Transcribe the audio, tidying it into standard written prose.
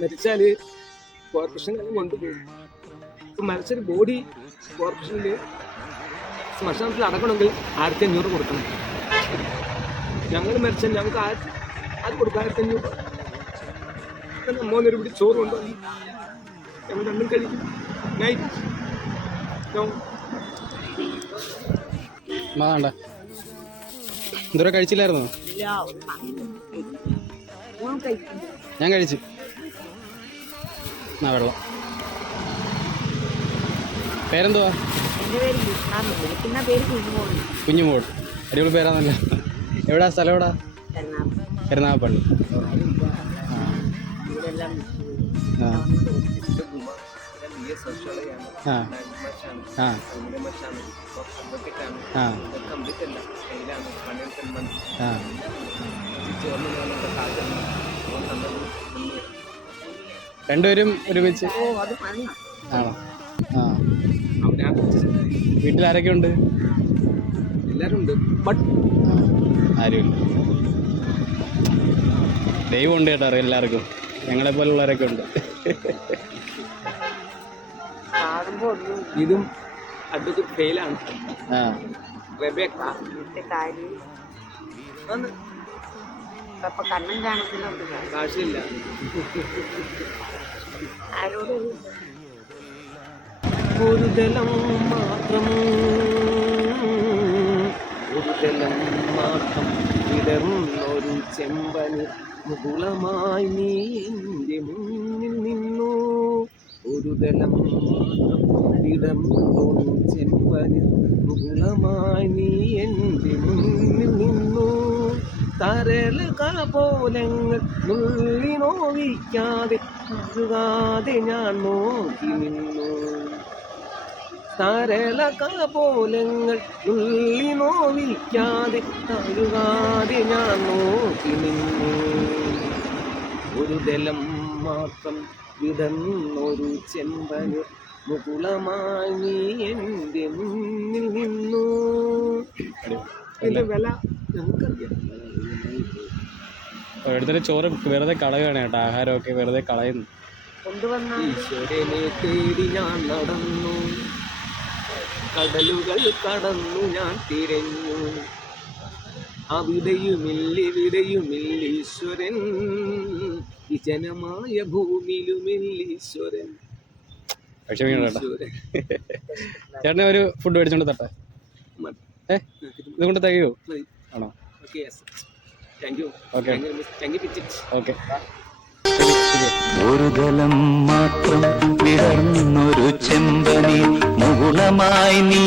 മരിച്ചാല് corporation കൊണ്ടുപോകും. മരിച്ചൊരു body കോർപ്പറേഷനിൽ ശ്മശാനത്തിൽ അടക്കണമെങ്കിൽ 1500 കൊടുക്കണം. ഞങ്ങൾ മരിച്ചാൽ ഞങ്ങൾക്ക് അത് കൊടുക്കും 1500. മോനൊരു പിടി ചോറ് കൊണ്ടുവന്നു ഞങ്ങൾ രണ്ടും കഴിക്കും. നൈറ്റ് ഇതുവരെ കഴിച്ചില്ലായിരുന്നോ? ഞാൻ കഴിച്ചു. വെള്ളം. പേരെന്തുവാ? കുഞ്ഞുമോൾ. അടിപൊളി പേരാന്നല്ല. എവിടാ സ്ഥലം? എവിടാ? കരുനാഗപ്പള്ളി. ആ ആ ആ ആ ആ രണ്ടുപേരും ഒരുമിച്ച് ആണോ? ആ. വീട്ടിൽ ആരൊക്കെ ഉണ്ട്? എല്ലാവരും ഉണ്ട്. ആരുമില്ല. ദൈവം ഉണ്ട് കേട്ടോ എല്ലാവർക്കും. ഞങ്ങളെ പോലുള്ളവരൊക്കെ ഉണ്ട്. ഇതും അഡ്വക്കേറ്റ് ഫെയിലാണ്. കണ്ണും കാണുന്നുണ്ട്. കാശില്ല. ഒരു ദലം മാത്രം വിടർന്നൊരു ചെമ്പന് മുകുളമായി നീ എൻ്റെ മുന്നിൽ നിന്നു. ഒരു ദലം മാത്രം വിടർന്നൊരു ചെമ്പന് മുകുളമായി നീ എൻ്റെ മുന്നിൽ നിന്നു. തരളക പോലങ്ങൾ നുള്ളി നോവിക്കാതെ അഴുകാതെ ഞാൻ നോക്കി നിന്നു. തരളക പോലങ്ങൾ നുള്ളി നോവിക്കാതെ അഴുകാതെ ഞാൻ നോക്കി നിന്നു. ഒരു ദലം മാത്രം വിടർന്നൊരു ചെമ്പന് മുകുളമായി നീ എൻ്റെ മുന്നിൽ നിന്നു. ഇതിന്റെ വില ഞങ്ങൾക്കറിയാം. ഓരോരുത്തർ ചോറ് വെറുതെ കളയുകയാണ് കേട്ടോ. ആഹാരമൊക്കെ വെറുതെ കളയുന്നു. ഈശ്വരനെ തേടി ഞാൻ നടന്നു, കടലുകൾ കടന്നു ഞാൻ തിരഞ്ഞു. അവിടെയുമില്ലിവിടെയുമില്ലീശ്വരൻ, വിജനമായ ഭൂമിയിലുമില്ലീശ്വരൻ. ചേട്ടനെ ഒരു ഫുഡ് മേടിച്ചോണ്ട് തട്ടെ. ഇതുകൊണ്ട് തയ്യോ? ആണോ? ഓക്കെ. ഒരു ദലം മാത്രം വിടർന്നൊരു ചെമ്പനി മുകുളമായി നീ